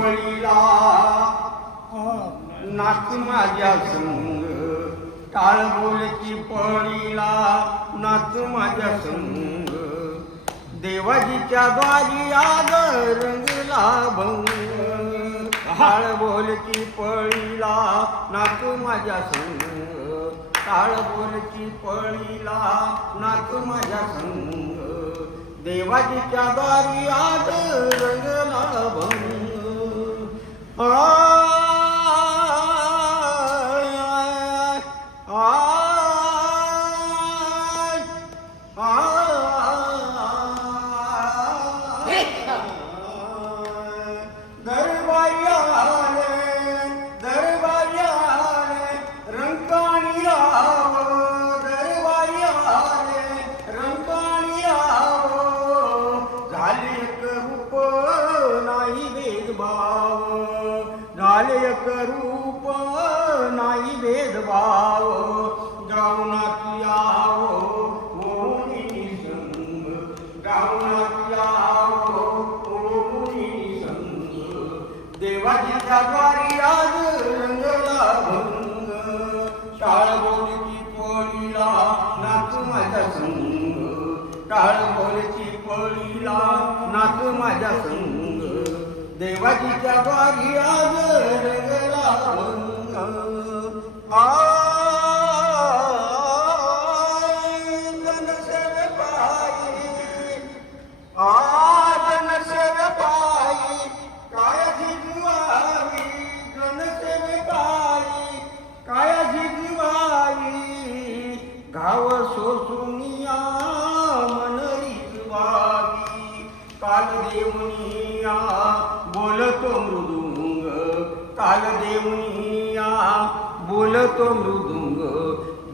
पळीला नाच माझ्या संग टाळ बोलची पळीला नाच माझ्या संग देवाजीच्या द्वारी आज रंगला भंग टाळ बोलची पळीला नाच माझ्या संग टाळ बोलची पळीला नाच माझ्या संग देवाजीच्या द्वारी आज रंगला भंग एक रूप नाही भेदभाव गावनात यावो मोहिनी संग गावनात यावो मोहिनी संग देवाजीच्या द्वारी आज रंगला भंग टाळ बोलची पळीला नाच माझ्या संग टाळ बोलची पळीला नाच माझ्या संग देवाजीच्या द्वारी आज रंगला भंग जनसेव पायी जनसेव पायी काय झिजवावी जनसेव पायी काय झिजवावी गाव सोसुनिया मन रिजवावी काल देवनिया बोलतो मृदुंग काल देवनिया बोलतो मृदुंग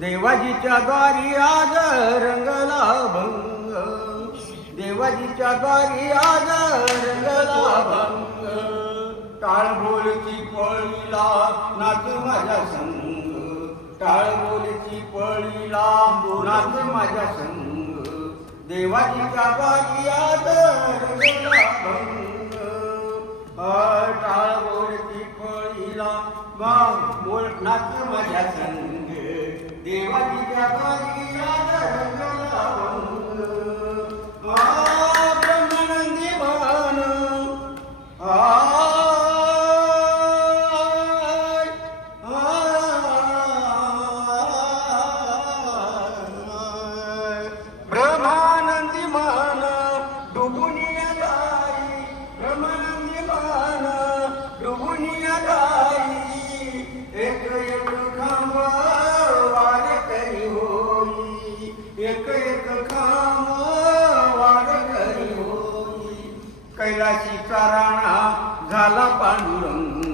देवाजीच्या द्वारी आज रंगला भंग देवाजीच्या द्वारी आज रंगला भंग टाळ बोलची पळीला नाच माझ्या संग टाळ बोलची पळीला नाच माझ्या संग देवाजीच्या द्वारी आज रंगला भंग टाळ बोलची पळीला बोल नाच माझ्या संग देवाजीच्या द्वारी आज रंगला भंग ब्रह्मानंदी भान ब्रह्मानंदी मान डुबुनिया गाई ब्रह्मानंदी मान डुबुनिया गाई एक एक खांब वार करी होई एक एक खांब वार करी होई कैलाशीचा राणा झाला पांडुरंग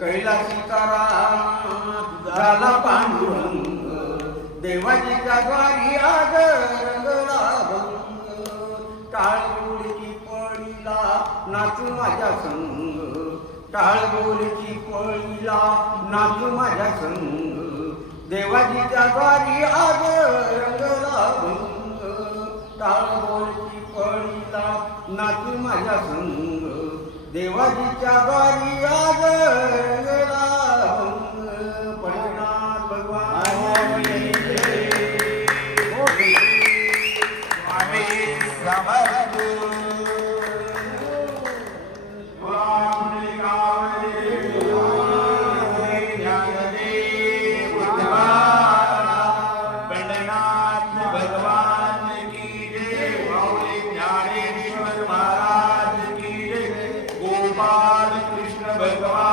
कैलाशीचा राणा झाला पांडुरंग देवाजीच्या द्वारी आज रंगला भंग टाळ बोलची पळीला नाच माझ्या संग टाळ बोलची पळीला नाच माझ्या संग देवाजीच्या द्वारी आज रंगला भंग टाळ बोलची पळीला नाच माझ्या संग देवाजीच्या द्वारी आज रंगला भंग पंढरीनाथ भगवान कृष्ण भगवान